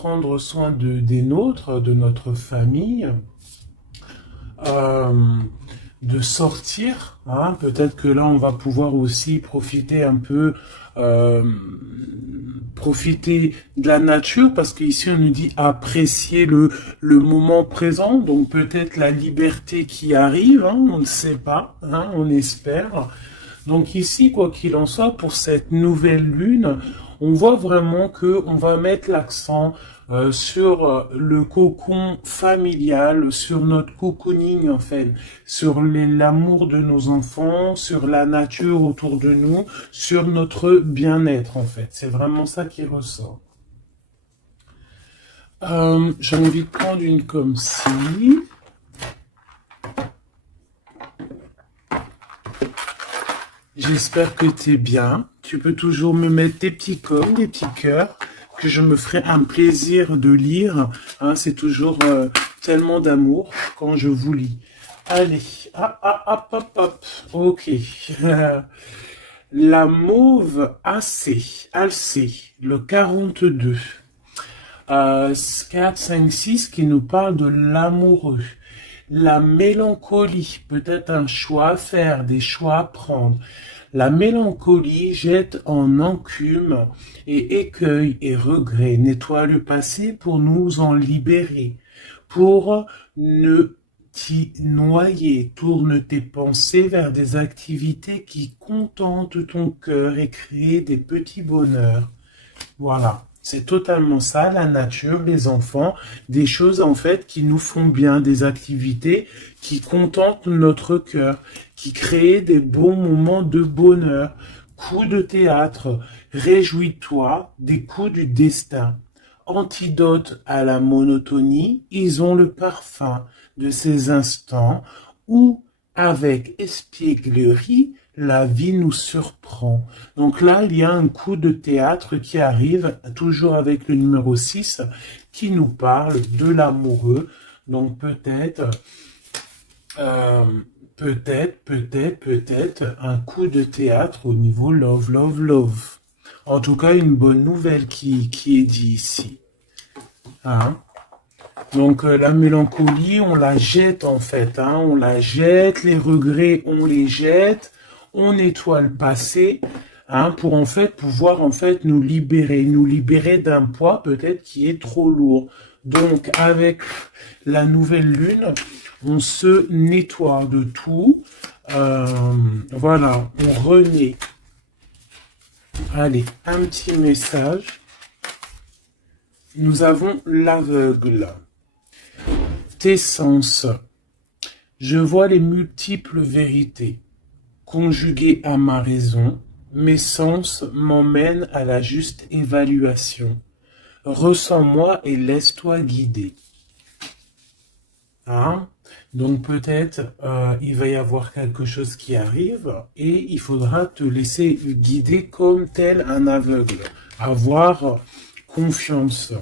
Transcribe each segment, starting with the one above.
prendre soin des nôtres, de notre famille, euh, de sortir, hein. Peut-être que là, on va pouvoir aussi profiter un peu, euh, profiter de la nature, parce qu'ici, on nous dit apprécier le moment présent, donc peut-être la liberté qui arrive, hein, on ne sait pas, hein, on espère. Donc ici, quoi qu'il en soit, pour cette nouvelle lune, on voit vraiment que on va mettre l'accent sur le cocon familial, sur notre cocooning en fait, sur l'amour de nos enfants, sur la nature autour de nous, sur notre bien-être en fait. C'est vraiment ça qui ressort. J'ai envie de prendre une comme ci. J'espère que tu es bien. Tu peux toujours me mettre des petits coms, des petits cœurs, que je me ferai un plaisir de lire. Hein, c'est toujours tellement d'amour quand je vous lis. Allez, hop, hop, hop. Ok. La mauve Alcée, le 42. 4, 5, 6 qui nous parle de l'amoureux. La mélancolie, peut-être un choix à faire, des choix à prendre. La mélancolie jette en encume et écueil et regret, nettoie le passé pour nous en libérer, pour ne t'y noyer, tourne tes pensées vers des activités qui contentent ton cœur et créent des petits bonheurs. Voilà. C'est totalement ça, la nature, les enfants, des choses en fait qui nous font bien, des activités qui contentent notre cœur, qui créent des bons moments de bonheur. Coups de théâtre, réjouis-toi des coups du destin. Antidote à la monotonie, ils ont le parfum de ces instants où, avec espièglerie, la vie nous surprend. Donc là, il y a un coup de théâtre qui arrive, toujours avec le numéro 6, qui nous parle de l'amoureux. Donc peut-être un coup de théâtre au niveau love, love, love. En tout cas, une bonne nouvelle qui est dit ici. Hein? Donc la mélancolie, on la jette en fait, hein, on la jette, les regrets, on les jette, on nettoie le passé, hein, pour en fait pouvoir en fait nous libérer d'un poids peut-être qui est trop lourd. Donc avec la nouvelle lune, on se nettoie de tout, voilà, on renaît. Allez, un petit message. Nous avons l'aveugle. Tes sens. Je vois les multiples vérités. Conjuguées à ma raison, mes sens m'emmènent à la juste évaluation. Ressens-moi et laisse-toi guider. Hein? Donc peut-être il va y avoir quelque chose qui arrive et il faudra te laisser guider comme tel un aveugle. Avoir confiance.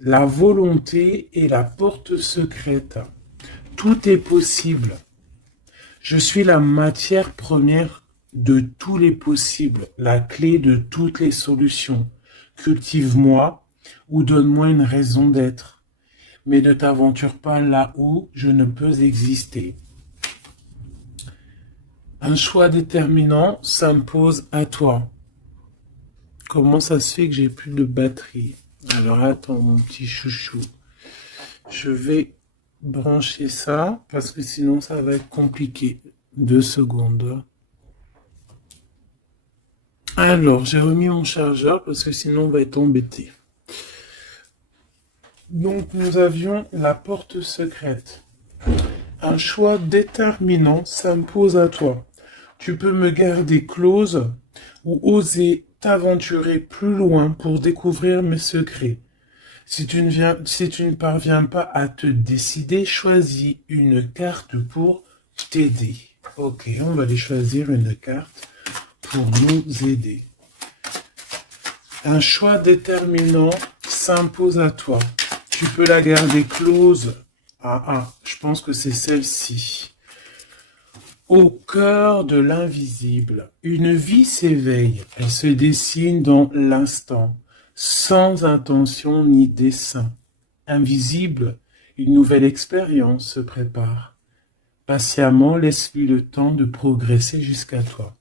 La volonté est la porte secrète. Tout est possible. Je suis la matière première de tous les possibles, la clé de toutes les solutions. Cultive-moi ou donne-moi une raison d'être. Mais ne t'aventure pas là où je ne peux exister. Un choix déterminant s'impose à toi. Comment ça se fait que j'ai plus de batterie? Alors attends mon petit chouchou. Je vais brancher ça parce que sinon ça va être compliqué. 2 secondes. Alors j'ai remis mon chargeur parce que sinon on va être embêté. Donc nous avions la porte secrète. Un choix déterminant s'impose à toi. Tu peux me garder close ou oser t'aventurer plus loin pour découvrir mes secrets. Si tu ne parviens pas à te décider, choisis une carte pour t'aider. Ok, on va aller choisir une carte pour nous aider. Un choix déterminant s'impose à toi. Tu peux la garder close. Je pense que c'est celle-ci. Au cœur de l'invisible, une vie s'éveille, elle se dessine dans l'instant, sans intention ni dessein. Invisible, une nouvelle expérience se prépare. Patiemment, laisse-lui le temps de progresser jusqu'à toi.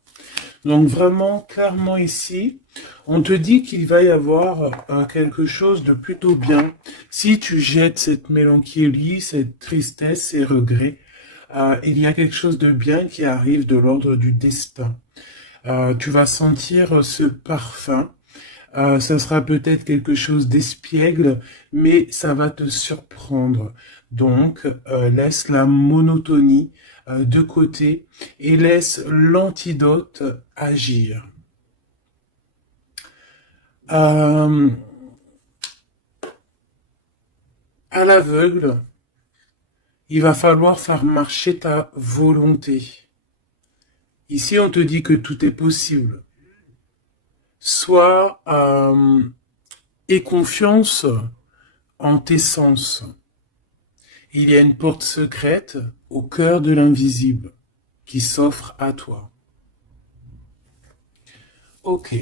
Donc vraiment, clairement ici, on te dit qu'il va y avoir quelque chose de plutôt bien. Si tu jettes cette mélancolie, cette tristesse, ces regrets, il y a quelque chose de bien qui arrive de l'ordre du destin. Tu vas sentir ce parfum. Ça sera peut-être quelque chose d'espiègle, mais ça va te surprendre. Donc, laisse la monotonie de côté et laisse l'antidote agir. À l'aveugle, il va falloir faire marcher ta volonté. Ici, on te dit que tout est possible. Sois aie confiance en tes sens. Il y a une porte secrète au cœur de l'invisible qui s'offre à toi. Ok,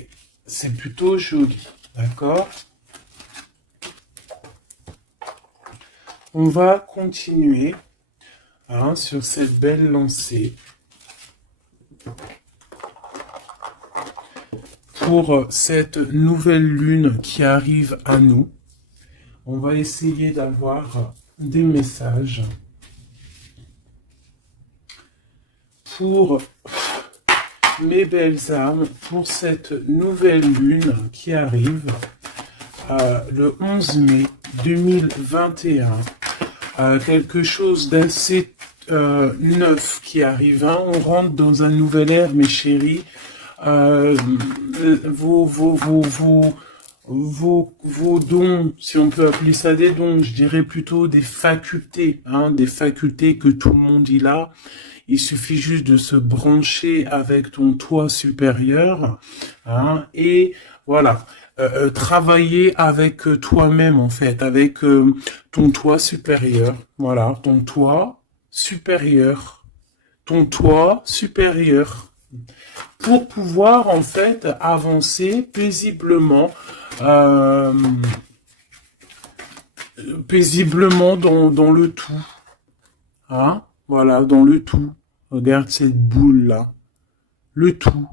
c'est plutôt joli, d'accord? On va continuer sur cette belle lancée pour cette nouvelle lune qui arrive à nous. On va essayer d'avoir des messages pour mes belles âmes, pour cette nouvelle lune qui arrive le 11 mai 2021. Quelque chose d'assez neuf qui arrive. On rentre dans un nouvel ère, mes chéris. Vos dons, si on peut appeler ça des dons, je dirais plutôt des facultés, des facultés que tout le monde y a. Il suffit juste de se brancher avec ton toi supérieur, et voilà, travailler avec toi-même en fait, avec ton toi supérieur, voilà, ton toi supérieur, pour pouvoir en fait avancer paisiblement, dans le tout, voilà, dans le tout. Regarde cette boule là, le tout.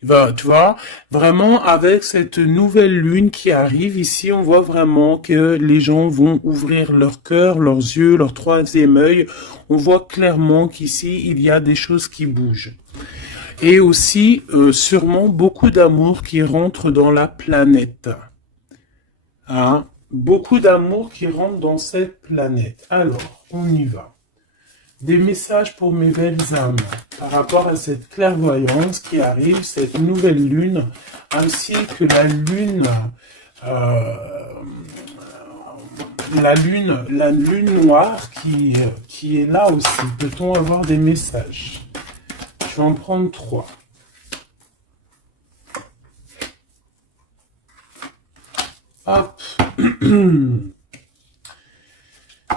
Tu vois, vraiment avec cette nouvelle lune qui arrive ici, on voit vraiment que les gens vont ouvrir leur cœur, leurs yeux, leur troisième œil. On voit clairement qu'ici, il y a des choses qui bougent. Et aussi, sûrement, beaucoup d'amour qui rentre dans la planète. Beaucoup d'amour qui rentre dans cette planète. Alors, on y va. Des messages pour mes belles âmes par rapport à cette clairvoyance qui arrive, cette nouvelle lune, ainsi que la lune noire qui est là aussi. Peut-on avoir des messages? Je vais en prendre 3. Hop.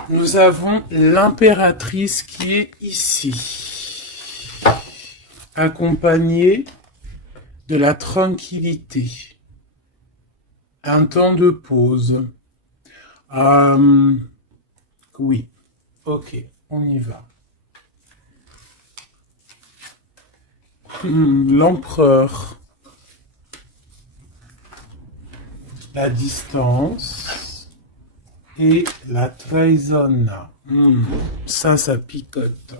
Nous avons l'impératrice qui est ici, accompagnée de la tranquillité, un temps de pause. Oui, ok, on y va. L'empereur, la distance. Et la trahison. Ça picote.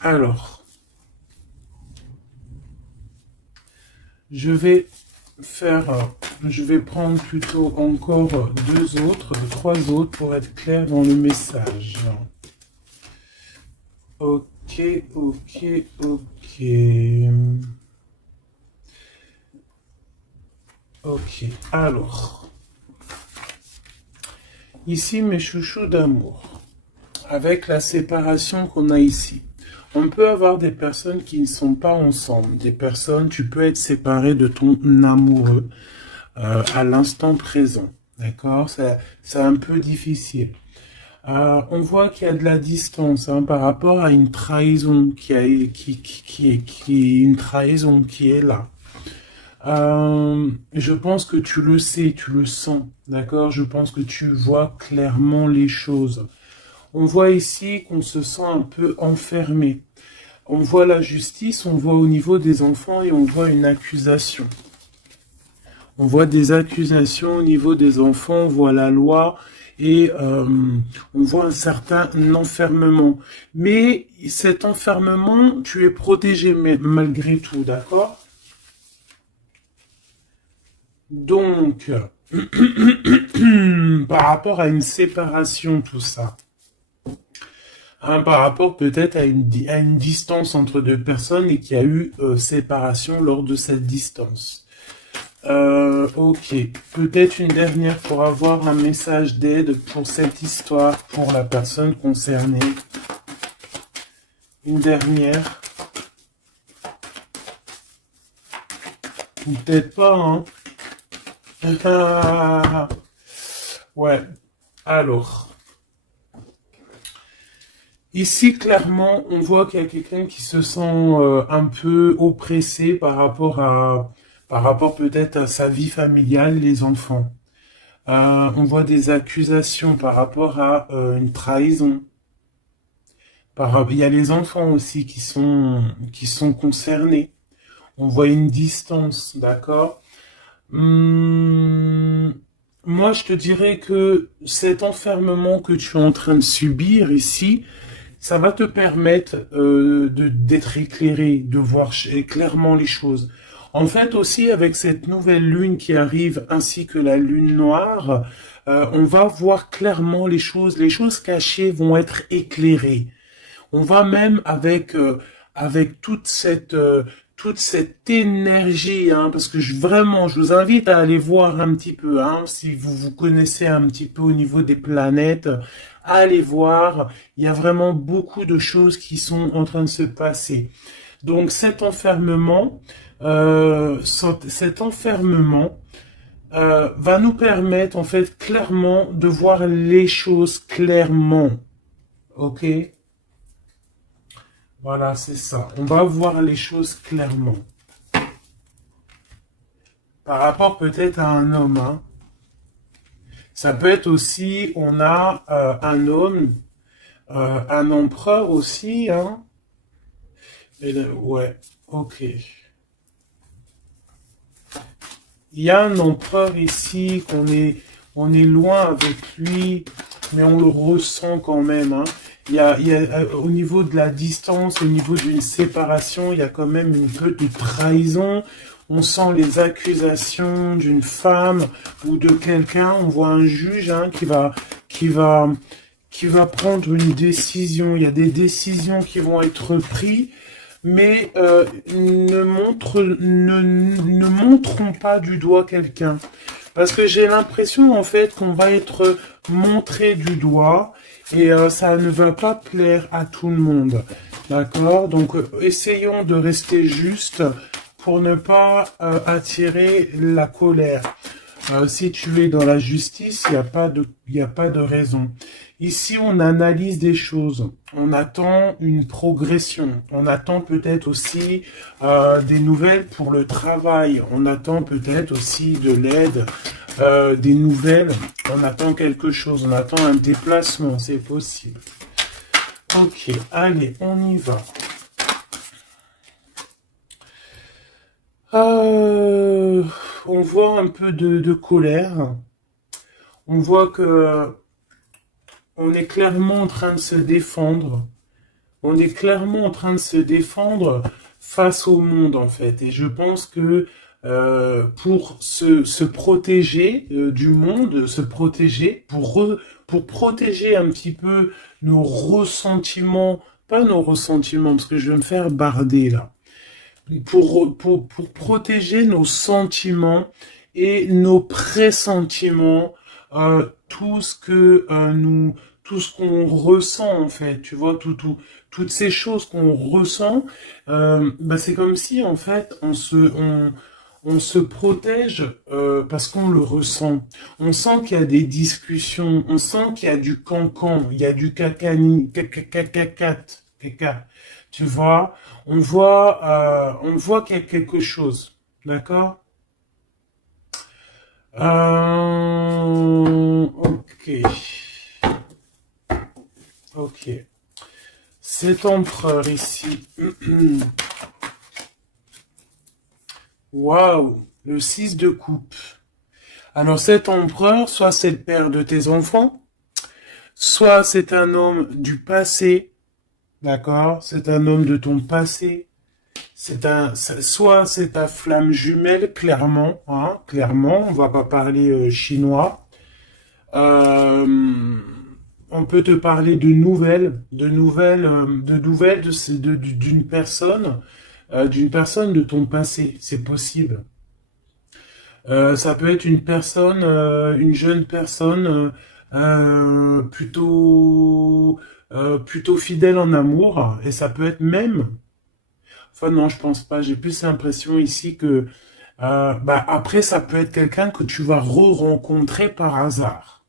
Alors, je vais prendre plutôt encore 3 autres pour être clair dans le message. Ok. Ok, alors. Ici, mes chouchous d'amour, avec la séparation qu'on a ici, on peut avoir des personnes qui ne sont pas ensemble. Des personnes, tu peux être séparé de ton amoureux à l'instant présent. D'accord? C'est un peu difficile. On voit qu'il y a de la distance hein, par rapport à une trahison qui est une trahison qui est là. Je pense que tu le sais, tu le sens, d'accord? Je pense que tu vois clairement les choses. On voit ici qu'on se sent un peu enfermé. On voit la justice, on voit au niveau des enfants et on voit une accusation. On voit des accusations au niveau des enfants, on voit la loi et on voit un certain enfermement. Mais cet enfermement, tu es protégé malgré tout, d'accord? Donc, par rapport à une séparation, tout ça, hein, par rapport peut-être à une distance entre deux personnes et qu'il y a eu séparation lors de cette distance. Ok, peut-être une dernière pour avoir un message d'aide pour cette histoire, pour la personne concernée. Une dernière. Ou peut-être pas, hein. Ouais, alors. Ici, clairement, on voit qu'il y a quelqu'un qui se sent un peu oppressé par rapport peut-être à sa vie familiale, les enfants. On voit des accusations par rapport à une trahison. Il y a les enfants aussi qui sont concernés. On voit une distance, d'accord? Moi, je te dirais que cet enfermement que tu es en train de subir ici, ça va te permettre d'être éclairé, de voir clairement les choses. En fait, aussi, avec cette nouvelle lune qui arrive, ainsi que la lune noire, on va voir clairement les choses cachées vont être éclairées. On va même avec toute cette énergie, hein, parce que vraiment, je vous invite à aller voir un petit peu, hein, si vous vous connaissez un petit peu au niveau des planètes, allez voir, il y a vraiment beaucoup de choses qui sont en train de se passer. Donc cet enfermement va nous permettre en fait clairement de voir les choses clairement, ok? Voilà, c'est ça. On va voir les choses clairement. Par rapport peut-être à un homme, hein. Ça peut être aussi, on a un homme, un empereur aussi, hein. Ouais, ok. Il y a un empereur ici on est loin avec lui, mais on le ressent quand même, hein. Il y a, au niveau de la distance, au niveau d'une séparation, il y a quand même une peu de trahison. On sent les accusations d'une femme ou de quelqu'un. On voit un juge hein, qui va, qui va prendre une décision. Il y a des décisions qui vont être prises, mais ne montrons pas du doigt quelqu'un. Parce que j'ai l'impression en fait qu'on va être montré du doigt et ça ne va pas plaire à tout le monde. D'accord? Donc essayons de rester juste pour ne pas attirer la colère. Si tu es dans la justice, il y a pas de raison. Ici, on analyse des choses. On attend une progression. On attend peut-être aussi des nouvelles pour le travail. On attend peut-être aussi de l'aide, des nouvelles. On attend quelque chose. On attend un déplacement. C'est possible. Ok, allez, on y va. On voit un peu de colère. On voit que on est clairement en train de se défendre. On est clairement en train de se défendre face au monde, en fait. Et je pense que pour se protéger du monde, se protéger, pour protéger un petit peu nos ressentiments, pas nos ressentiments, parce que je vais me faire barder là, pour protéger nos sentiments et nos pressentiments, tout ce que tout ce qu'on ressent en fait, tu vois, toutes ces choses qu'on ressent, bah, c'est comme si en fait on se protège parce qu'on le ressent. On sent qu'il y a des discussions, on sent qu'il y a du cancan, il y a du cacani, caca. Tu vois, on voit qu'il y a quelque chose, d'accord? Ok, ok. Cet empereur ici. Waouh, le 6 de coupe. Alors cet empereur, soit c'est le père de tes enfants, soit c'est un homme du passé, d'accord? C'est un homme de ton passé. Soit c'est ta flamme jumelle, clairement, hein, clairement. On va pas parler chinois. Euh, on peut te parler de nouvelles, d'une personne de ton passé. C'est possible. Ça peut être une personne, une jeune personne plutôt fidèle en amour, et ça peut être même. Enfin non, je pense pas. J'ai plus l'impression ici que après ça peut être quelqu'un que tu vas re-rencontrer par hasard.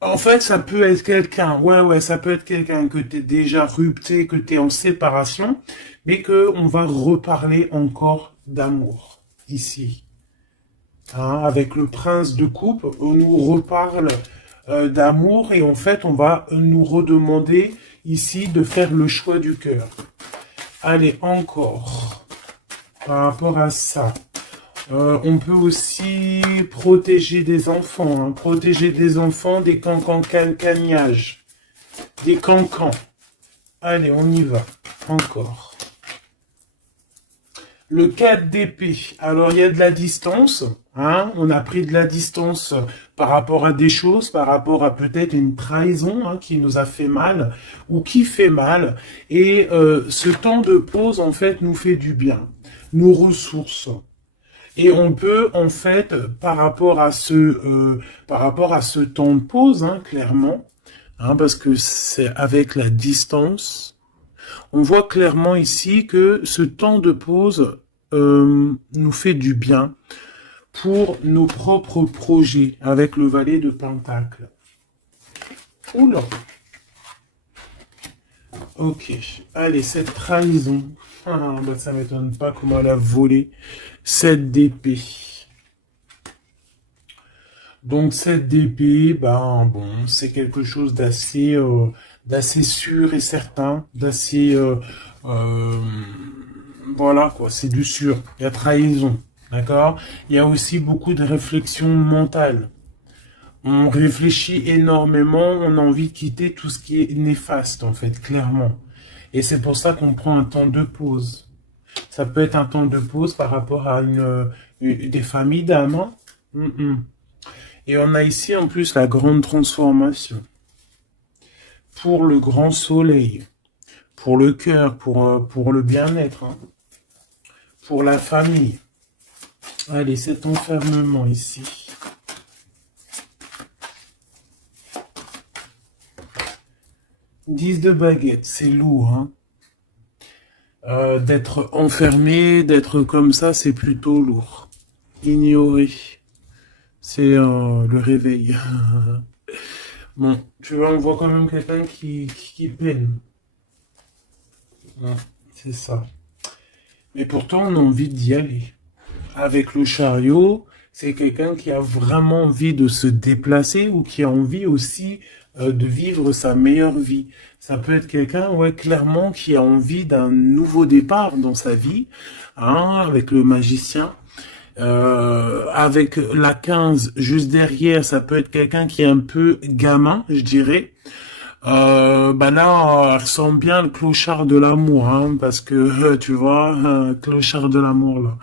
En fait, ça peut être quelqu'un, ouais, ça peut être quelqu'un que t'es déjà rupté, que t'es en séparation, mais que on va reparler encore d'amour ici. Hein, avec le prince de coupe, on nous reparle d'amour et en fait, on va nous redemander ici de faire le choix du cœur. Allez, encore, par rapport à ça. On peut aussi protéger des enfants, hein, protéger des enfants des cancans, des cancans. Allez, on y va, encore. Le 4 d'épée. Alors, il y a de la distance. Hein, on a pris de la distance par rapport à des choses, par rapport à peut-être une trahison hein, qui nous a fait mal ou qui fait mal. Et ce temps de pause, en fait, nous fait du bien, nous ressource. Et on peut, en fait, par rapport à ce temps de pause, hein, clairement, hein, parce que c'est avec la distance, on voit clairement ici que ce temps de pause nous fait du bien pour nos propres projets avec le valet de Pentacle. Oula. Ok. Allez, cette trahison. Ah, bah, ça m'étonne pas comment elle a volé. 7 d'épée. Donc cette d'épée, ben bon, c'est quelque chose d'assez sûr et certain, voilà quoi, c'est du sûr. Il y a trahison, d'accord? Il y a aussi beaucoup de réflexion mentale. On réfléchit énormément, on a envie de quitter tout ce qui est néfaste en fait, clairement. Et c'est pour ça qu'on prend un temps de pause. Ça peut être un temps de pause par rapport à des familles d'âmes. Hein. Et on a ici en plus la grande transformation. Pour le grand soleil, pour le cœur, pour le bien-être, hein. Pour la famille. Allez, cet enfermement ici. « 10 de baguette, c'est lourd. Hein. D'être enfermé, d'être comme ça, c'est plutôt lourd. Ignorer. C'est le réveil. Bon, tu vois, on voit quand même quelqu'un qui peine. Ouais, c'est ça. Mais pourtant, on a envie d'y aller. Avec le chariot, c'est quelqu'un qui a vraiment envie de se déplacer ou qui a envie aussi de vivre sa meilleure vie. Ça peut être quelqu'un, ouais, clairement, qui a envie d'un nouveau départ dans sa vie, hein, avec le magicien. Avec la 15 juste derrière, ça peut être quelqu'un qui est un peu gamin, je dirais. Bah là, elle ressemble bien le clochard de l'amour, hein, parce que tu vois, clochard de l'amour là.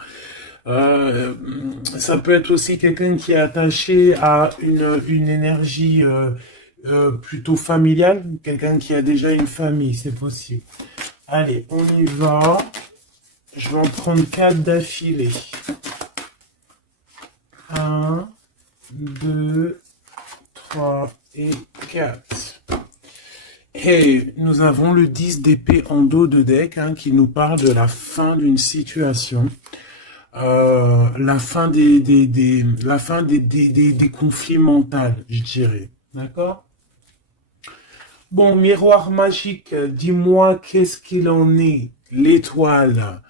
Ça peut être aussi quelqu'un qui est attaché à une énergie plutôt familiale, quelqu'un qui a déjà une famille, c'est possible. Allez, on y va. Je vais en prendre 4 d'affilée. 1, 2, 3 et 4. Et nous avons le 10 d'épée en dos de deck hein, qui nous parle de la fin d'une situation. la fin des conflits mentaux, je dirais. D'accord? Bon, miroir magique, dis-moi qu'est-ce qu'il en est, l'étoile,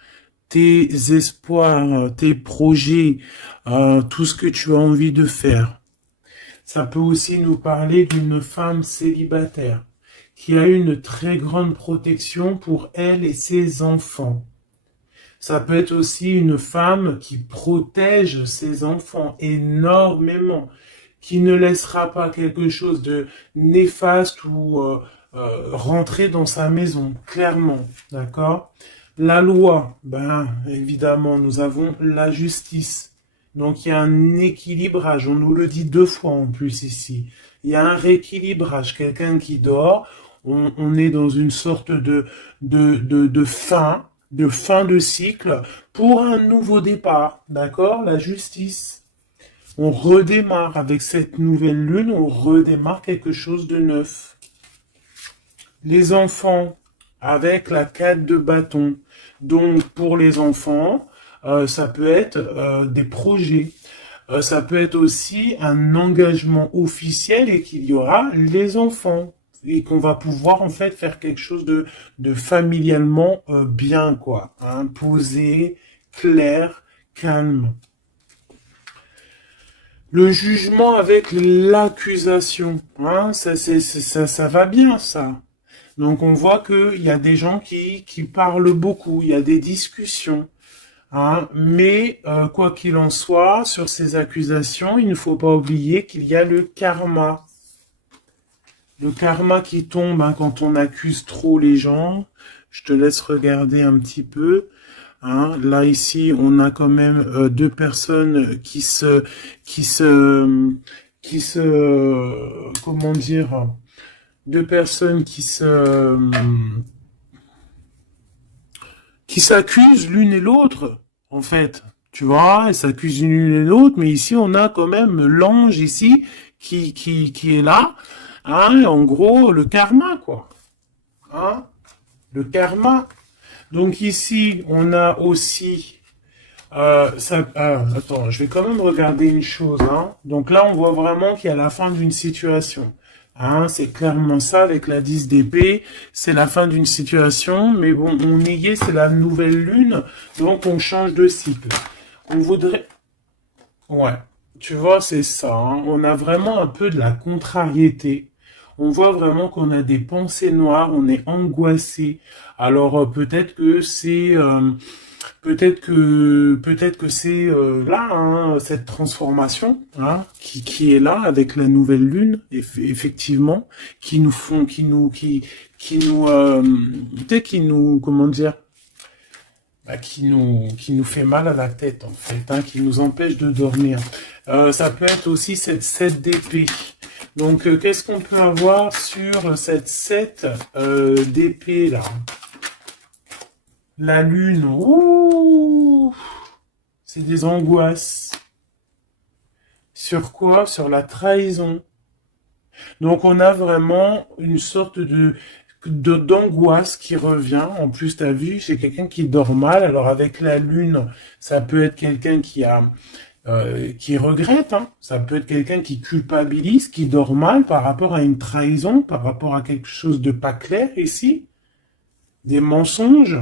tes espoirs, tes projets, tout ce que tu as envie de faire. Ça peut aussi nous parler d'une femme célibataire qui a une très grande protection pour elle et ses enfants. Ça peut être aussi une femme qui protège ses enfants énormément, qui ne laissera pas quelque chose de néfaste ou rentrer dans sa maison, clairement, d'accord? La loi, ben évidemment, nous avons la justice. Donc il y a un équilibrage, on nous le dit 2 fois en plus ici. Il y a un rééquilibrage, quelqu'un qui dort, on est dans une sorte de fin de cycle pour un nouveau départ, d'accord? La justice. On redémarre avec cette nouvelle lune, on redémarre quelque chose de neuf. Les enfants, avec la 4 de bâton. Donc pour les enfants, ça peut être des projets. Ça peut être aussi un engagement officiel et qu'il y aura les enfants. Et qu'on va pouvoir en fait faire quelque chose de familialement bien, quoi. Hein, posé, clair, calme. Le jugement avec l'accusation, hein, ça va bien, ça. Donc on voit qu'il y a des gens qui parlent beaucoup, il y a des discussions. Hein, mais quoi qu'il en soit, sur ces accusations, il ne faut pas oublier qu'il y a le karma. Le karma qui tombe hein, quand on accuse trop les gens. Je te laisse regarder un petit peu. Hein. Là ici, on a quand même 2 personnes comment dire, 2 personnes qui s'accusent l'une et l'autre, en fait. Tu vois, elles s'accusent l'une et l'autre, mais ici, on a quand même l'ange ici qui est là. Hein, en gros, le karma, quoi. Hein, le karma. Donc ici, on a aussi... attends, je vais quand même regarder une chose. Hein. Donc là, on voit vraiment qu'il y a la fin d'une situation. Hein, c'est clairement ça avec la 10 d'épée. C'est la fin d'une situation. Mais bon, on y est, c'est la nouvelle lune. Donc on change de cycle. On voudrait... Ouais, tu vois, c'est ça. Hein. On a vraiment un peu de la contrariété. On voit vraiment qu'on a des pensées noires, on est angoissé. Alors peut-être que c'est peut-être que c'est là hein, cette transformation hein, qui est là avec la nouvelle lune effectivement qui nous comment dire bah, qui nous fait mal à la tête en fait hein, qui nous empêche de dormir. Ça peut être aussi cette 7 d'épée. Donc, qu'est-ce qu'on peut avoir sur cette 7 d'épée, là? La lune, ouh, c'est des angoisses. Sur quoi? Sur la trahison. Donc, on a vraiment une sorte d'angoisse qui revient. En plus, tu as vu, c'est quelqu'un qui dort mal. Alors, avec la lune, ça peut être quelqu'un qui regrette, hein. Ça peut être quelqu'un qui culpabilise, qui dort mal par rapport à une trahison, par rapport à quelque chose de pas clair ici, des mensonges,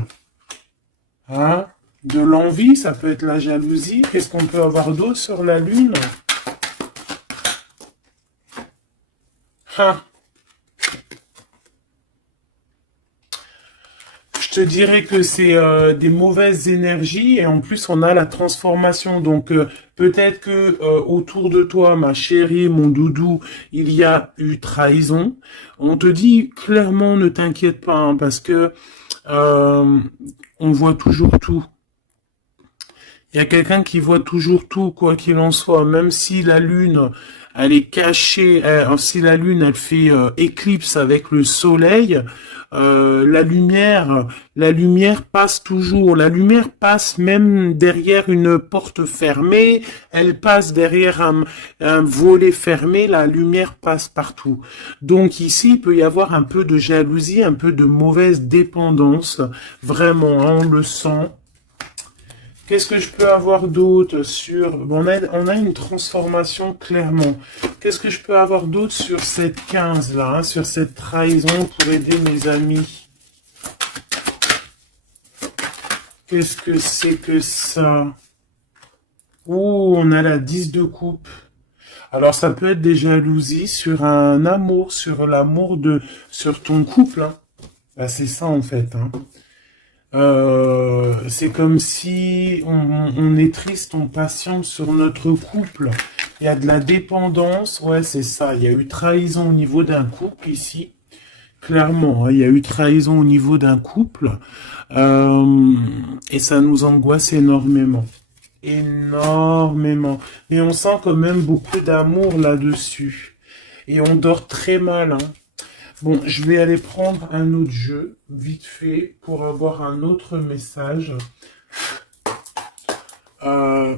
hein, de l'envie, ça peut être la jalousie. Qu'est-ce qu'on peut avoir d'autre sur la lune? Hein. Je te dirais que c'est des mauvaises énergies et en plus on a la transformation. Donc peut-être que autour de toi, ma chérie, mon doudou, il y a eu trahison. On te dit clairement ne t'inquiète pas hein, parce que on voit toujours tout. Il y a quelqu'un qui voit toujours tout, quoi qu'il en soit, même si la lune, elle est cachée, si la lune, elle fait éclipse avec le soleil, la lumière passe toujours. La lumière passe même derrière une porte fermée, elle passe derrière un volet fermé, la lumière passe partout. Donc ici, il peut y avoir un peu de jalousie, un peu de mauvaise dépendance, vraiment, hein, on le sent. Qu'est-ce que je peux avoir d'autre sur... Bon, on a une transformation clairement. Qu'est-ce que je peux avoir d'autre sur cette 15 là, hein, sur cette trahison pour aider mes amis? Qu'est-ce que c'est que ça? Ouh, on a la 10 de coupe. Alors ça peut être des jalousies sur un amour, sur l'amour sur ton couple, hein. Bah, c'est ça en fait, hein. C'est comme si on est triste, on patiente sur notre couple. Il y a de la dépendance, ouais, c'est ça. Il y a eu trahison au niveau d'un couple ici. Clairement, hein, il y a eu trahison au niveau d'un couple. Et ça nous angoisse énormément. Énormément. Mais on sent quand même beaucoup d'amour là-dessus. Et on dort très mal, hein. Bon, je vais aller prendre un autre jeu, vite fait, pour avoir un autre message. Euh,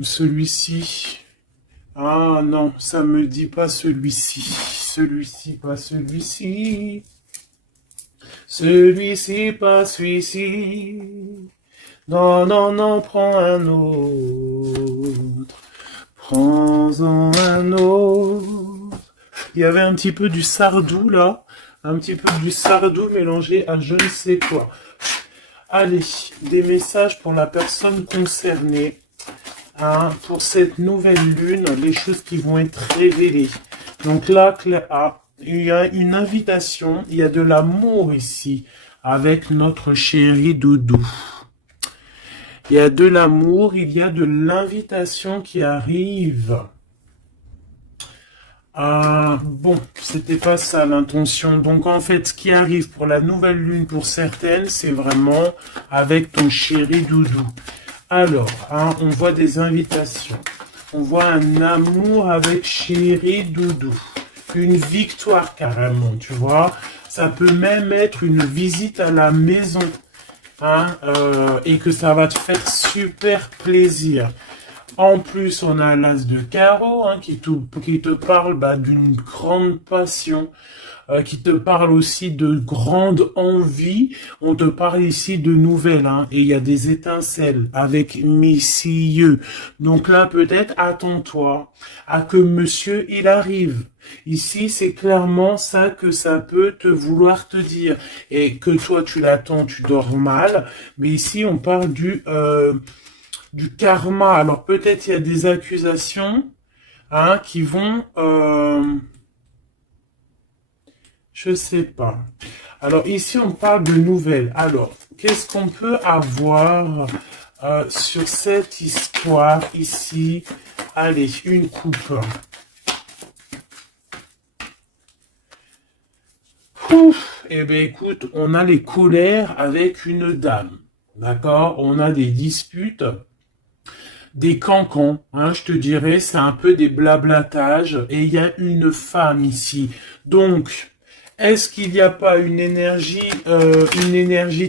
Celui-ci. Ah non, ça me dit pas celui-ci. Celui-ci, pas celui-ci. Celui-ci, pas celui-ci. Non, non, non, prends un autre. Prends-en un autre. Il y avait un petit peu du Sardou là, un petit peu du Sardou mélangé à je ne sais quoi. Allez, des messages pour la personne concernée, hein, pour cette nouvelle lune, les choses qui vont être révélées. Donc là, il y a une invitation, il y a de l'amour ici, avec notre chéri Doudou. Il y a de l'amour, il y a de l'invitation qui arrive. Bon, c'était pas ça l'intention. Donc en fait, ce qui arrive pour la nouvelle lune pour certaines, c'est vraiment avec ton chéri Doudou. Alors, hein, on voit des invitations. On voit un amour avec chéri Doudou. Une victoire carrément, tu vois. Ça peut même être une visite à la maison. Hein, et que ça va te faire super plaisir. En plus, on a l'as de carreau, hein, qui te parle d'une grande passion, qui te parle aussi de grande envie. On te parle ici de nouvelles, hein, et il y a des étincelles avec messieurs. Donc là, peut-être, attends-toi à que monsieur, il arrive. Ici, c'est clairement ça que ça peut te vouloir te dire. Et que toi, tu l'attends, tu dors mal. Mais ici, on parle du karma. Alors peut-être il y a des accusations, hein, qui vont... je sais pas. Alors ici on parle de nouvelles. Alors, qu'est-ce qu'on peut avoir sur cette histoire ici? Allez, une coupe. Ouf, eh bien écoute, on a les colères avec une dame. D'accord? On a des disputes, des cancans, hein, je te dirais, c'est un peu des blablatages, et il y a une femme ici. Donc, est-ce qu'il n'y a pas une énergie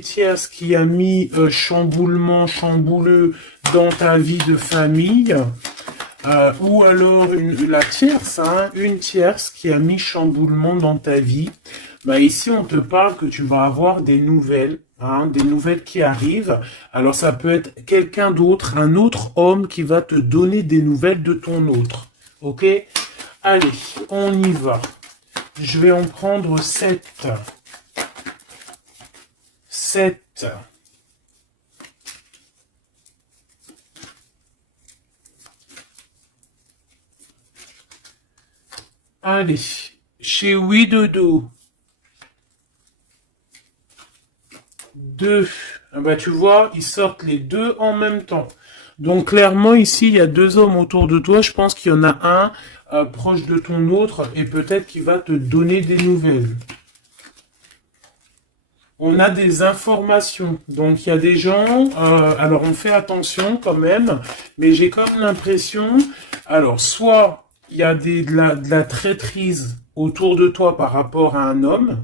tierce qui a mis chamboulement, chambouleux dans ta vie de famille, ou alors la tierce, hein, une tierce qui a mis chamboulement dans ta vie? Bah ici, on te parle que tu vas avoir des nouvelles, hein, des nouvelles qui arrivent. Alors, ça peut être quelqu'un d'autre, un autre homme qui va te donner des nouvelles de ton autre. Ok? Allez, on y va. Je vais en prendre 7. 7. Allez, chez Widodo. 2. Ah bah, tu vois, ils sortent les deux en même temps. Donc clairement ici, il y a deux hommes autour de toi. Je pense qu'il y en a un proche de ton autre et peut-être qu'il va te donner des nouvelles. On a des informations. Donc il y a des gens, alors on fait attention quand même, mais j'ai comme l'impression, alors soit il y a de la traîtrise autour de toi par rapport à un homme,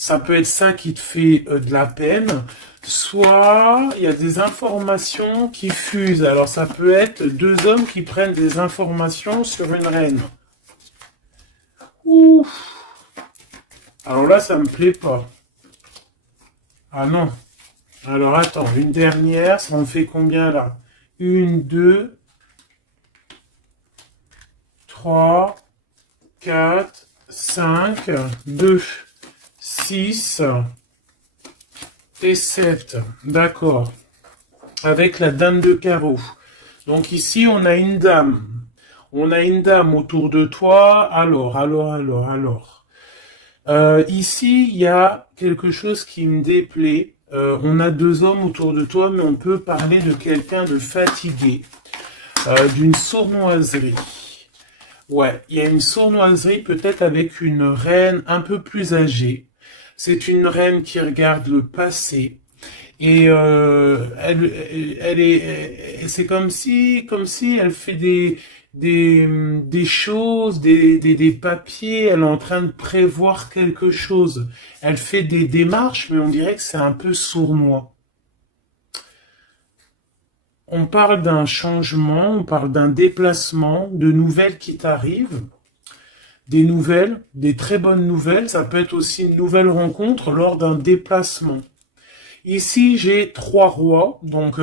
ça peut être ça qui te fait de la peine, soit il y a des informations qui fusent. Alors ça peut être deux hommes qui prennent des informations sur une reine. Ouf. Alors là, ça me plaît pas. Ah non. Alors, attends, une dernière, ça en fait combien là? Une, deux, trois, quatre, cinq, deux, six et sept. D'accord. Avec la dame de carreau. Donc ici, on a une dame. On a une dame autour de toi. Alors. Ici, il y a quelque chose qui me déplaît. On a deux hommes autour de toi, mais on peut parler de quelqu'un de fatigué, d'une sournoiserie. Ouais, il y a une sournoiserie peut-être avec une reine un peu plus âgée. C'est une reine qui regarde le passé. Et c'est comme si elle fait des choses, des papiers. Elle est en train de prévoir quelque chose. Elle fait des démarches, mais on dirait que c'est un peu sournois. On parle d'un changement, on parle d'un déplacement, de nouvelles qui t'arrivent, des nouvelles, des très bonnes nouvelles. Ça peut être aussi une nouvelle rencontre lors d'un déplacement. Ici, j'ai trois rois, donc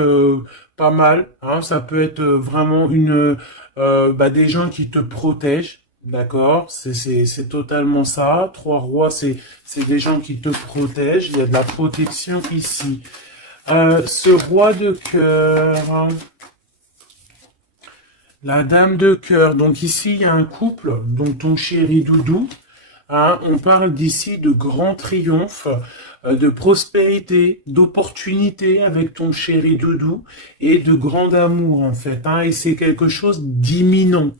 pas mal. Hein, ça peut être vraiment des gens qui te protègent, d'accord? C'est totalement ça. Trois rois, c'est des gens qui te protègent. Il y a de la protection ici. Ce roi de cœur, hein, la dame de cœur. Donc ici, il y a un couple, donc ton chéri Doudou. Hein, on parle d'ici de grand triomphe, de prospérité, d'opportunité avec ton chéri Doudou et de grand amour en fait. Hein, et c'est quelque chose d'imminent.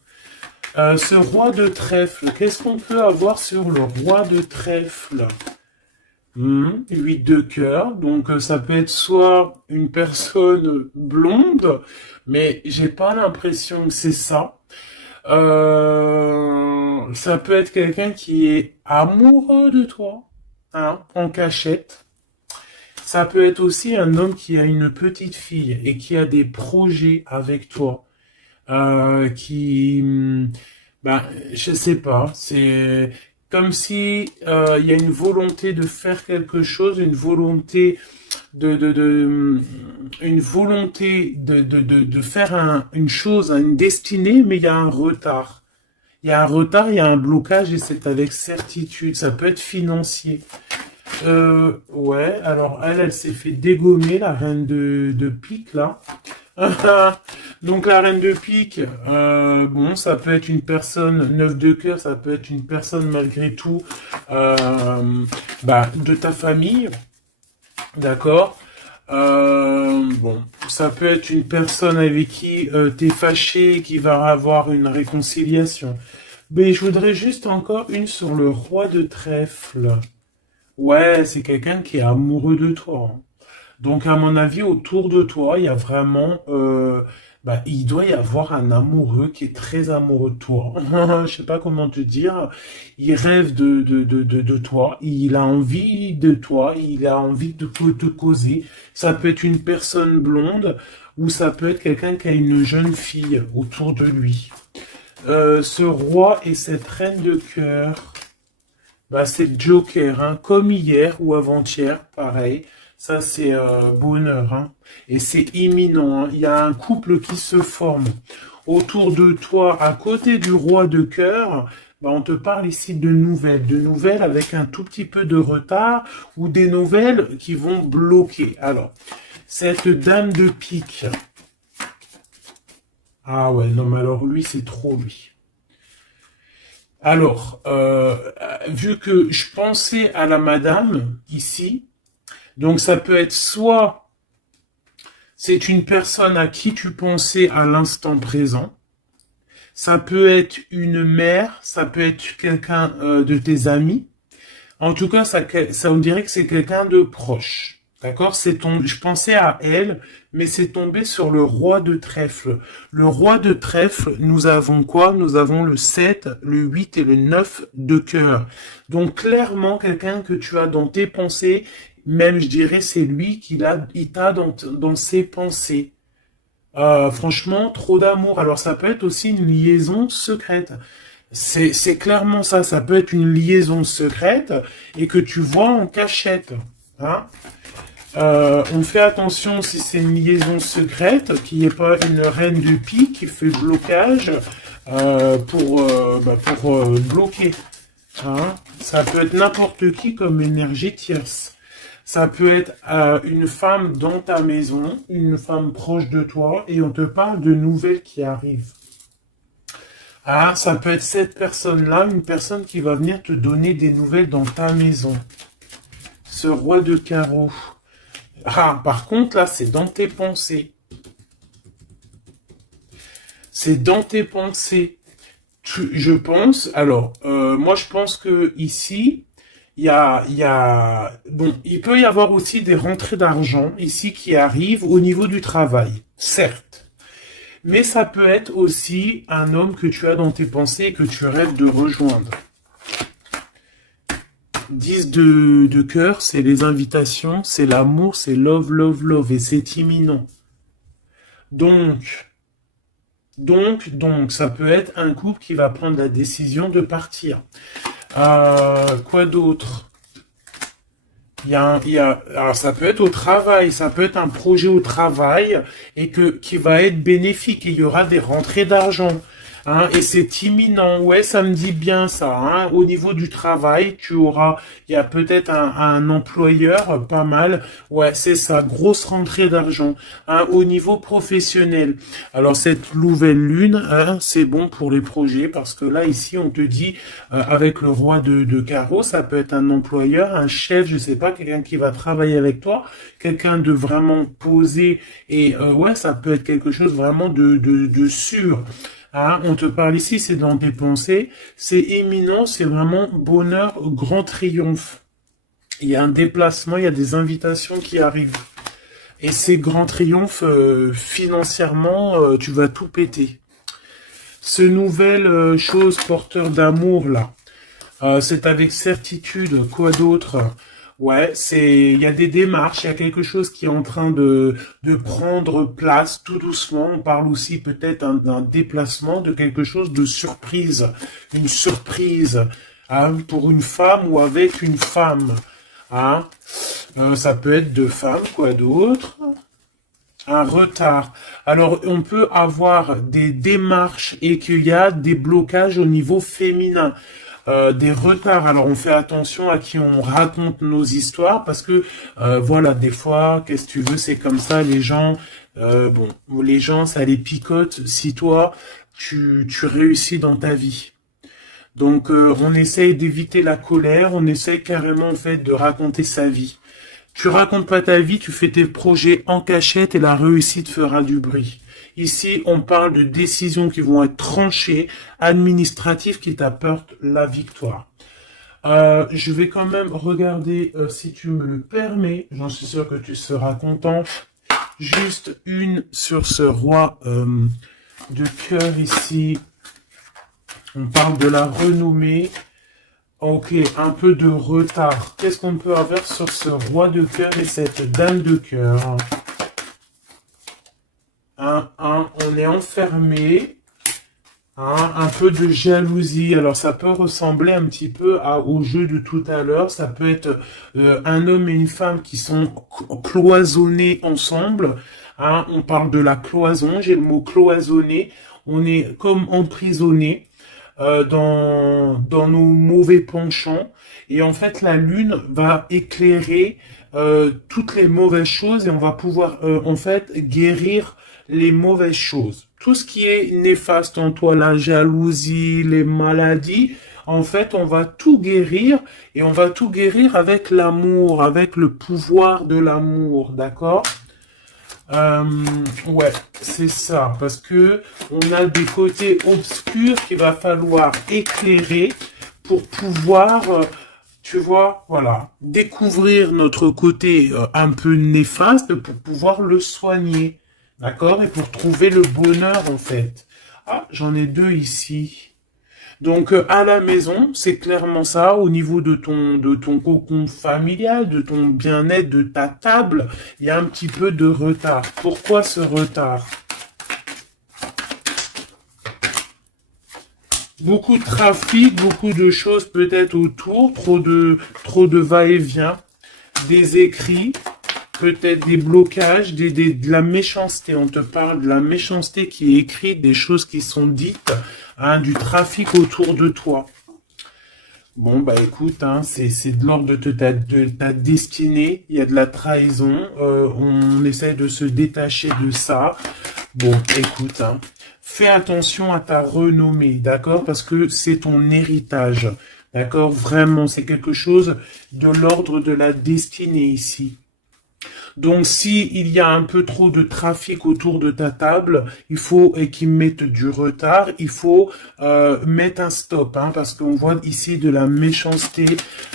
Ce roi de trèfle, qu'est-ce qu'on peut avoir sur le roi de trèfle? 8 de cœur, donc ça peut être soit une personne blonde, mais j'ai pas l'impression que c'est ça. Ça peut être quelqu'un qui est amoureux de toi, hein, en cachette. Ça peut être aussi un homme qui a une petite fille et qui a des projets avec toi, qui, ben, je sais pas, c'est comme si il y a une volonté de faire quelque chose, une volonté une volonté de faire une chose, une destinée, mais il y a un retard. Il y a un retard, il y a un blocage et c'est avec certitude. Ça peut être financier. Ouais, alors elle s'est fait dégommer, la reine de pique, là. Donc la reine de pique, bon, ça peut être une personne, neuf de cœur, ça peut être une personne malgré tout, de ta famille, d'accord? Bon, ça peut être une personne avec qui t'es fâché, qui va avoir une réconciliation. Mais je voudrais juste encore une sur le roi de trèfle. Ouais, c'est quelqu'un qui est amoureux de toi. Hein. Donc, à mon avis, autour de toi, il y a vraiment, il doit y avoir un amoureux qui est très amoureux de toi. Je sais pas comment te dire. Il rêve de toi. Il a envie de toi. Il a envie de te causer. Ça peut être une personne blonde ou ça peut être quelqu'un qui a une jeune fille autour de lui. Ce roi et cette reine de cœur, c'est Joker, hein, comme hier ou avant-hier, pareil. Ça, c'est bonheur, hein. Et c'est imminent, hein. Il y a un couple qui se forme autour de toi, à côté du roi de cœur. On te parle ici de nouvelles avec un tout petit peu de retard ou des nouvelles qui vont bloquer. Alors, cette dame de pique. Ah ouais, non, mais alors lui, c'est trop lui. Alors, vu que je pensais à la madame ici, donc ça peut être soit c'est une personne à qui tu pensais à l'instant présent, ça peut être une mère, ça peut être quelqu'un de tes amis. En tout cas, ça on dirait que c'est quelqu'un de proche. D'accord? Je pensais à elle, mais c'est tombé sur le roi de trèfle. Le roi de trèfle, nous avons quoi? Nous avons le 7, le 8 et le 9 de cœur. Donc, clairement, quelqu'un que tu as dans tes pensées, même, je dirais, c'est lui il t'a dans ses pensées. Franchement, trop d'amour. Alors, ça peut être aussi une liaison secrète. C'est clairement ça. Ça peut être une liaison secrète et que tu vois en cachette. Hein? On fait attention si c'est une liaison secrète, qu'il n'y ait pas une reine de pique qui fait blocage pour bloquer. Hein. Ça peut être n'importe qui comme énergie tierce. Ça peut être une femme dans ta maison, une femme proche de toi, et on te parle de nouvelles qui arrivent. Ah, ça peut être cette personne-là, une personne qui va venir te donner des nouvelles dans ta maison. Ce roi de carreau. Ah, par contre, là, c'est dans tes pensées. C'est dans tes pensées. Je pense, alors, moi, je pense que ici, bon, il peut y avoir aussi des rentrées d'argent ici qui arrivent au niveau du travail, certes. Mais ça peut être aussi un homme que tu as dans tes pensées et que tu rêves de rejoindre. 10 de cœur, c'est les invitations, c'est l'amour, c'est love, love, love, et c'est imminent. Donc, ça peut être un couple qui va prendre la décision de partir. Quoi d'autre? Alors ça peut être au travail, ça peut être un projet au travail et qui va être bénéfique et il y aura des rentrées d'argent. Hein, et c'est imminent, ouais, ça me dit bien ça. Hein. Au niveau du travail, il y a peut-être un employeur, pas mal. Ouais, c'est ça, grosse rentrée d'argent. Hein, au niveau professionnel. Alors cette nouvelle lune, hein, c'est bon pour les projets parce que là ici on te dit avec le roi de carreau, ça peut être un employeur, un chef, je sais pas, quelqu'un qui va travailler avec toi, quelqu'un de vraiment posé et ouais, ça peut être quelque chose vraiment de sûr. Ah, on te parle ici, c'est dans tes pensées, c'est imminent, c'est vraiment bonheur, grand triomphe. Il y a un déplacement, il y a des invitations qui arrivent. Et ces grands triomphes, financièrement, tu vas tout péter. Ce nouvel chose porteur d'amour, là, c'est avec certitude, quoi d'autre? Ouais, il y a des démarches, il y a quelque chose qui est en train de prendre place tout doucement. On parle aussi peut-être d'un déplacement, de quelque chose de surprise. Une surprise, hein, pour une femme ou avec une femme. Hein. Ça peut être deux femmes, quoi d'autre? Un retard. Alors, on peut avoir des démarches et qu'il y a des blocages au niveau féminin. Des retards. Alors on fait attention à qui on raconte nos histoires parce que voilà, des fois, qu'est-ce que tu veux, c'est comme ça, les gens, les gens, ça les picote si toi, tu réussis dans ta vie. Donc on essaye d'éviter la colère, on essaye carrément en fait de raconter sa vie. Tu racontes pas ta vie, tu fais tes projets en cachette et la réussite fera du bruit. Ici, on parle de décisions qui vont être tranchées, administratives, qui t'apportent la victoire. Je vais quand même regarder, si tu me le permets, j'en suis sûr que tu seras content, juste une sur ce roi de cœur ici. On parle de la renommée. Ok, un peu de retard. Qu'est-ce qu'on peut avoir sur ce roi de cœur et cette dame de cœur? On est enfermé. Un peu de jalousie. Alors ça peut ressembler un petit peu au jeu de tout à l'heure. Ça peut être un homme et une femme qui sont cloisonnés ensemble. On parle de la cloison. J'ai le mot cloisonné. On est comme emprisonné dans nos mauvais penchants. Et en fait, la lune va éclairer toutes les mauvaises choses et on va pouvoir en fait guérir les mauvaises choses. Tout ce qui est néfaste en toi, la jalousie, les maladies, en fait, on va tout guérir et on va tout guérir avec l'amour, avec le pouvoir de l'amour, d'accord? Ouais, c'est ça, parce que on a des côtés obscurs qu'il va falloir éclairer pour pouvoir, tu vois, voilà, découvrir notre côté un peu néfaste pour pouvoir le soigner. D'accord? Et pour trouver le bonheur, en fait. Ah, j'en ai deux ici. Donc, à la maison, c'est clairement ça. Au niveau de ton cocon familial, de ton bien-être, de ta table, il y a un petit peu de retard. Pourquoi ce retard? Beaucoup de trafic, beaucoup de choses peut-être autour, trop de va-et-vient, des écrits. peut-être des blocages, de la méchanceté. On te parle de la méchanceté qui est écrite, des choses qui sont dites, hein, du trafic autour de toi. Bon, bah écoute, hein, c'est de l'ordre de ta destinée, il y a de la trahison, on essaie de se détacher de ça. Bon, écoute, hein, fais attention à ta renommée, d'accord? Parce que c'est ton héritage, d'accord? Vraiment, c'est quelque chose de l'ordre de la destinée ici. Donc, si il y a un peu trop de trafic autour de ta table, il faut et qu'ils mettent du retard, il faut mettre un stop, hein, parce qu'on voit ici de la méchanceté.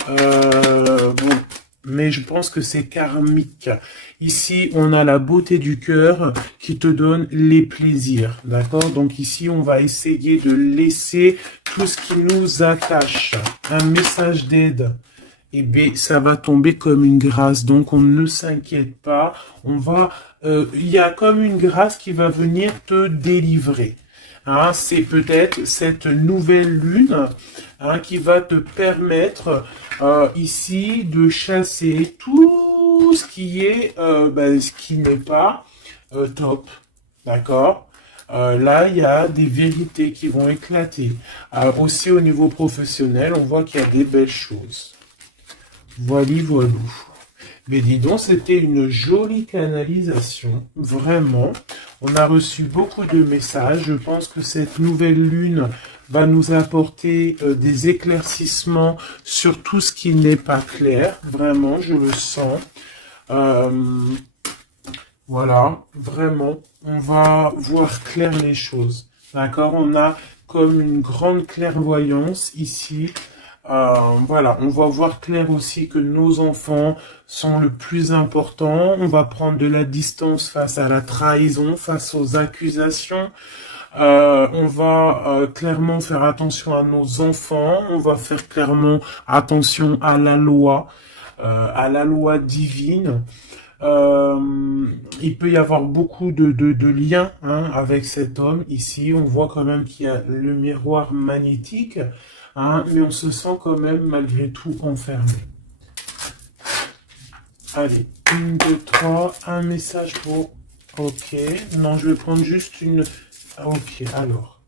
Bon, mais je pense que c'est karmique. Ici, on a la beauté du cœur qui te donne les plaisirs, d'accord? Donc ici, on va essayer de laisser tout ce qui nous attache. Un message d'aide. Eh bien, ça va tomber comme une grâce. Donc, on ne s'inquiète pas. Il y a comme une grâce qui va venir te délivrer. Hein, c'est peut-être cette nouvelle lune, hein, qui va te permettre ici de chasser tout ce qui est, ce qui n'est pas top. D'accord? Là, il y a des vérités qui vont éclater. Aussi au niveau professionnel, on voit qu'il y a des belles choses. Voilou. Mais dis donc, c'était une jolie canalisation, vraiment. On a reçu beaucoup de messages. Je pense que cette nouvelle lune va nous apporter des éclaircissements sur tout ce qui n'est pas clair. Vraiment, je le sens. Voilà, vraiment, on va voir clair les choses. D'accord? On a comme une grande clairvoyance ici. Voilà, on va voir clair aussi que nos enfants sont le plus important. On va prendre de la distance face à la trahison, face aux accusations. On va clairement faire attention à nos enfants. On va faire clairement attention à la loi divine. Il peut y avoir beaucoup de liens, hein, avec cet homme. Ici, on voit quand même qu'il y a le miroir magnétique. Hein, mais on se sent quand même malgré tout enfermé. Allez, 1, 2, 3, un message pour... Ok, non, je vais prendre juste une... Ok, alors.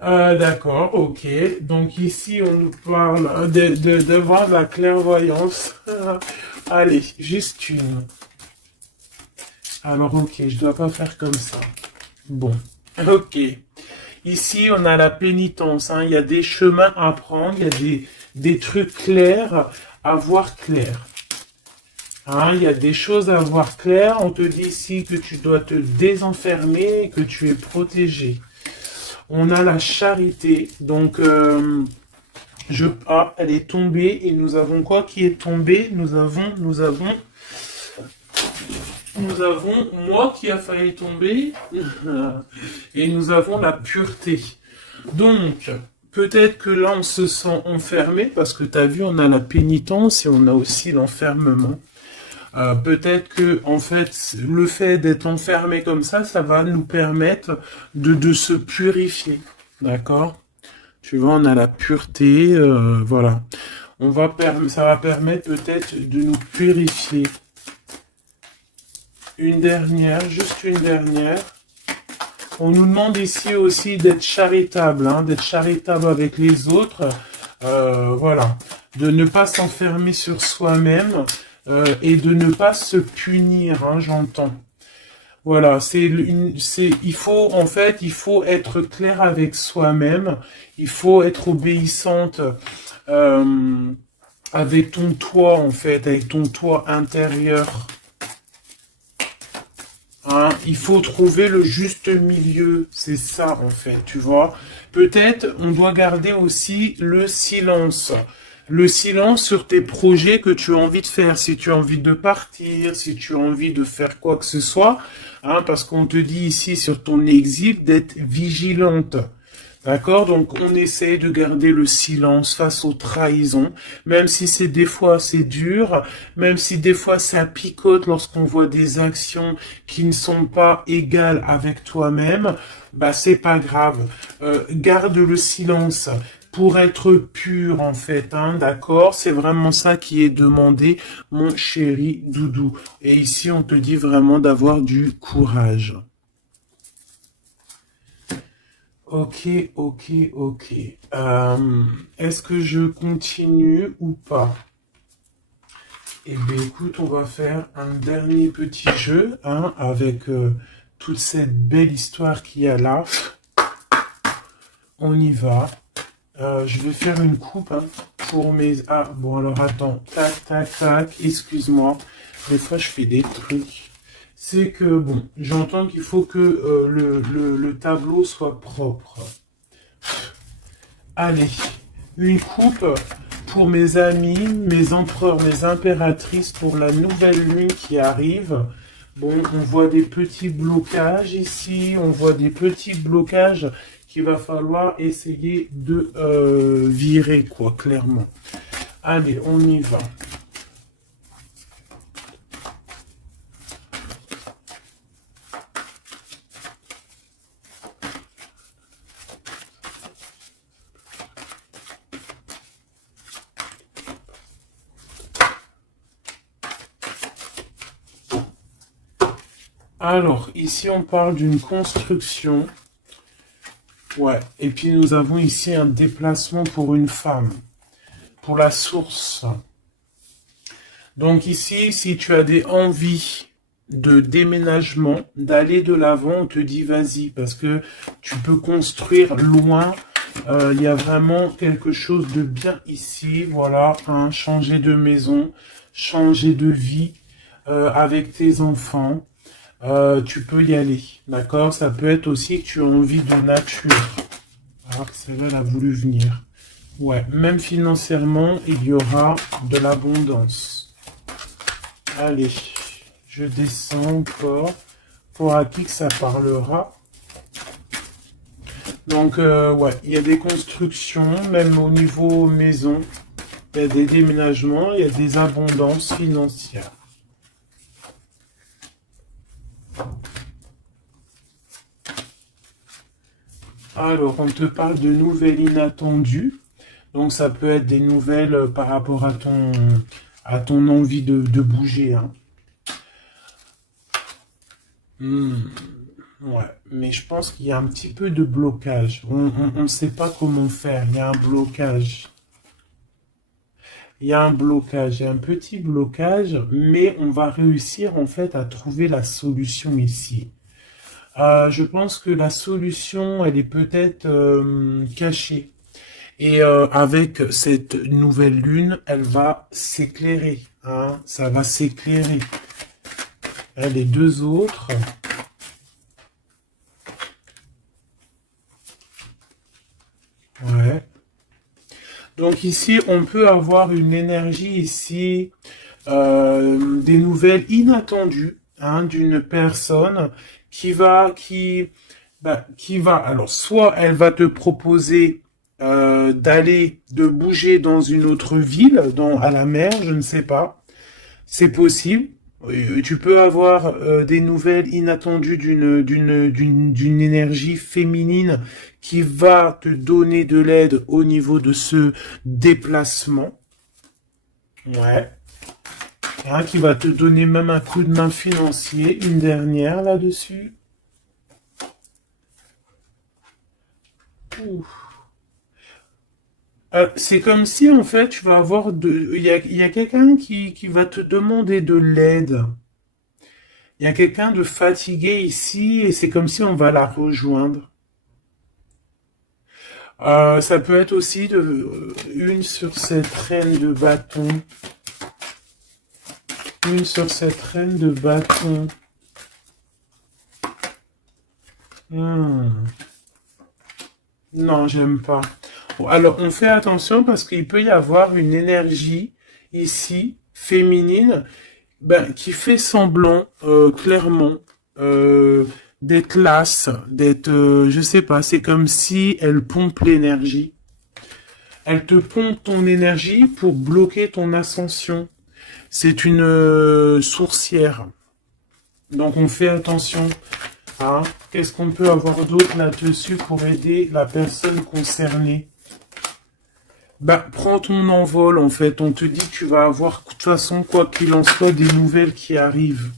D'accord, ok. Donc ici, on nous parle de voir la clairvoyance. Allez, juste une. Alors, ok, je dois pas faire comme ça. Bon, ok. Ici, on a la pénitence, hein. Il y a des chemins à prendre, il y a des trucs clairs à voir clair. Hein, il y a des choses à voir clair. On te dit ici que tu dois te désenfermer et que tu es protégé. On a la charité, donc elle est tombée et nous avons quoi qui est tombé? Nous avons moi qui a failli tomber et nous avons la pureté. Donc, peut-être que là, on se sent enfermé parce que tu as vu, on a la pénitence et on a aussi l'enfermement. Peut-être que, en fait, le fait d'être enfermé comme ça va nous permettre de se purifier. D'accord? Tu vois, on a la pureté, voilà. Ça va permettre peut-être de nous purifier. Une dernière, juste une dernière. On nous demande ici aussi d'être charitable, hein, d'être charitable avec les autres. Voilà. De ne pas s'enfermer sur soi-même et de ne pas se punir, hein, j'entends. Voilà, il faut être clair avec soi-même. Il faut être obéissante avec ton toit, en fait, avec ton toit intérieur. Hein, il faut trouver le juste milieu, c'est ça en fait, tu vois. Peut-être on doit garder aussi le silence. Le silence sur tes projets que tu as envie de faire, si tu as envie de partir, si tu as envie de faire quoi que ce soit, hein, parce qu'on te dit ici sur ton exil d'être vigilante. D'accord? Donc, on essaie de garder le silence face aux trahisons, même si des fois c'est dur, même si des fois ça picote lorsqu'on voit des actions qui ne sont pas égales avec toi-même, bah, c'est pas grave. Garde le silence. pour être pur en fait, hein, d'accord? C'est vraiment ça qui est demandé, mon chéri doudou. Et ici, on te dit vraiment d'avoir du courage. Ok, ok, ok. Est-ce que je continue ou pas? Eh bien, écoute, on va faire un dernier petit jeu, hein, avec toute cette belle histoire qu'il y a là. On y va. Je vais faire une coupe, hein, pour mes... Ah, bon, alors attends. Tac, tac, tac. Excuse-moi. Des fois, je fais des trucs. C'est que, bon, j'entends qu'il faut que le tableau soit propre. Allez, une coupe pour mes amis, mes empereurs, mes impératrices, pour la nouvelle lune qui arrive. Bon, on voit des petits blocages ici, on voit des petits blocages qu'il va falloir essayer de virer, quoi, clairement. Allez, on y va. Alors, ici, on parle d'une construction. Ouais, et puis nous avons ici un déplacement pour une femme, pour la source. Donc ici, si tu as des envies de déménagement, d'aller de l'avant, on te dit vas-y, parce que tu peux construire loin. Il y a vraiment quelque chose de bien ici, voilà, hein, changer de maison, changer de vie avec tes enfants. Tu peux y aller, d'accord? Ça peut être aussi que tu as envie de nature. Alors que celle-là, elle a voulu venir. Ouais, même financièrement, il y aura de l'abondance. Allez, je descends encore. Pour à qui que ça parlera. Donc, ouais, il y a des constructions, même au niveau maison. Il y a des déménagements, il y a des abondances financières. Alors, on te parle de nouvelles inattendues. Donc, ça peut être des nouvelles par rapport à ton envie de bouger. Hein. Ouais, mais je pense qu'il y a un petit peu de blocage. On ne sait pas comment faire. Il y a un blocage. Il y a un blocage, il y a un petit blocage, mais on va réussir en fait à trouver la solution ici. Je pense que la solution, elle est peut-être cachée. Et avec cette nouvelle lune, elle va s'éclairer. Hein, ça va s'éclairer. Les deux autres. Ouais. Donc ici, on peut avoir une énergie ici, des nouvelles inattendues, hein, d'une personne qui va, alors soit elle va te proposer de bouger dans une autre ville, à la mer, je ne sais pas, c'est possible. Tu peux avoir des nouvelles inattendues d'une énergie féminine qui va te donner de l'aide au niveau de ce déplacement. Ouais. Hein, qui va te donner même un coup de main financier. Une dernière là-dessus. C'est comme si en fait tu vas avoir il y a quelqu'un qui va te demander de l'aide. Il y a quelqu'un de fatigué ici et c'est comme si on va la rejoindre. Ça peut être aussi une sur cette reine de bâton. Une sur cette reine de bâton. Non, j'aime pas. Bon, alors, on fait attention parce qu'il peut y avoir une énergie ici, féminine, qui fait semblant, clairement, d'être lasse, d'être, je sais pas, c'est comme si elle pompe l'énergie. Elle te pompe ton énergie pour bloquer ton ascension. C'est une sourcière. Donc on fait attention. Hein. Qu'est-ce qu'on peut avoir d'autre là-dessus pour aider la personne concernée? Bah, prends ton envol, en fait. On te dit que tu vas avoir, de toute façon, quoi qu'il en soit, des nouvelles qui arrivent.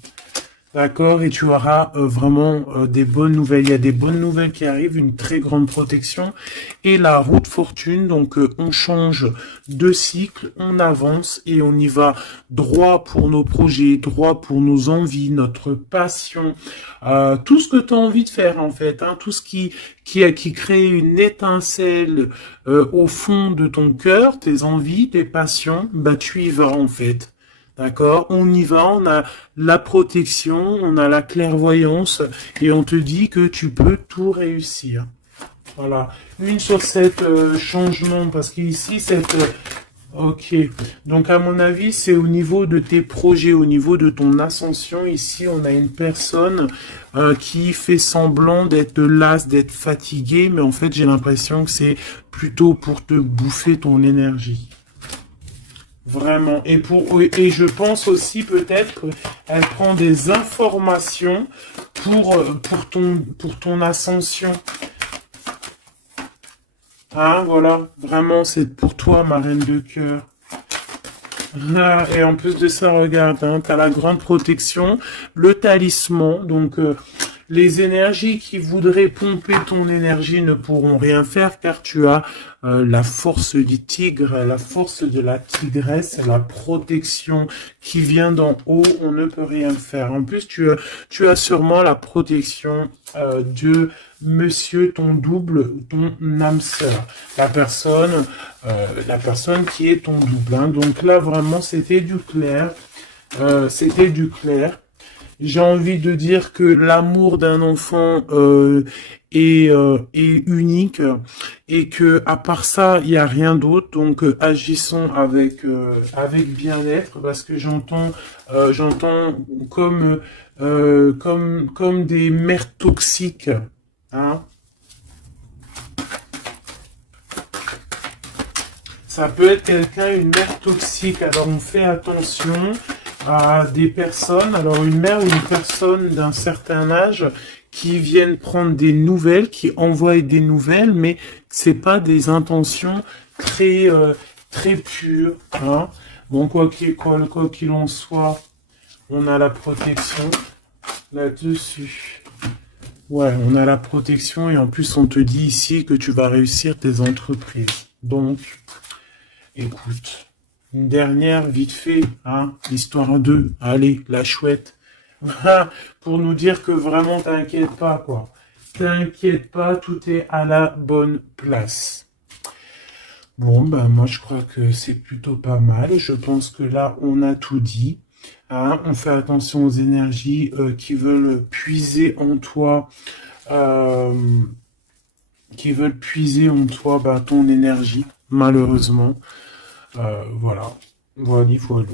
D'accord, et tu auras vraiment des bonnes nouvelles. Il y a des bonnes nouvelles qui arrivent, une très grande protection. Et la route fortune, donc on change de cycle, on avance et on y va droit pour nos projets, droit pour nos envies, notre passion, tout ce que tu as envie de faire en fait, hein, tout ce qui crée une étincelle au fond de ton cœur, tes envies, tes passions, bah tu y vas en fait. D'accord? On y va, on a la protection, on a la clairvoyance et on te dit que tu peux tout réussir. Voilà. Une sur cette changement, parce qu'ici, ok. Donc, à mon avis, c'est au niveau de tes projets, au niveau de ton ascension. Ici, on a une personne qui fait semblant d'être lasse, d'être fatiguée, mais en fait, j'ai l'impression que c'est plutôt pour te bouffer ton énergie. Vraiment. Et je pense aussi peut-être qu'elle prend des informations pour ton ascension. Hein, voilà. Vraiment, c'est pour toi, ma reine de cœur. Ah, et en plus de ça, regarde, hein, tu as la grande protection, le talisman. Donc, les énergies qui voudraient pomper ton énergie ne pourront rien faire car tu as la force du tigre, la force de la tigresse, la protection qui vient d'en haut. On ne peut rien faire. En plus, tu as sûrement la protection de monsieur, ton double, ton âme sœur, la personne qui est ton double. Hein. Donc là, vraiment, c'était du clair. C'était du clair. J'ai envie de dire que l'amour d'un enfant est unique et que à part ça, il n'y a rien d'autre. Donc agissons avec bien-être parce que j'entends comme des mères toxiques. Hein. Ça peut être quelqu'un, une mère toxique. Alors on fait attention à des personnes, alors une mère ou une personne d'un certain âge qui viennent prendre des nouvelles, qui envoient des nouvelles, mais c'est pas des intentions très pures. Hein. Bon, quoi qu'il en soit, on a la protection là-dessus. Ouais, on a la protection et en plus on te dit ici que tu vas réussir tes entreprises. Donc, écoute, une dernière vite fait, hein, l'histoire 2. Allez, la chouette. Voilà, pour nous dire que vraiment t'inquiète pas, quoi. T'inquiète pas, tout est à la bonne place. Bon, ben moi je crois que c'est plutôt pas mal. Je pense que là, on a tout dit. Hein, on fait attention aux énergies qui veulent puiser en toi, euh, bah, ton énergie, malheureusement. Voilà, voilà, voilà.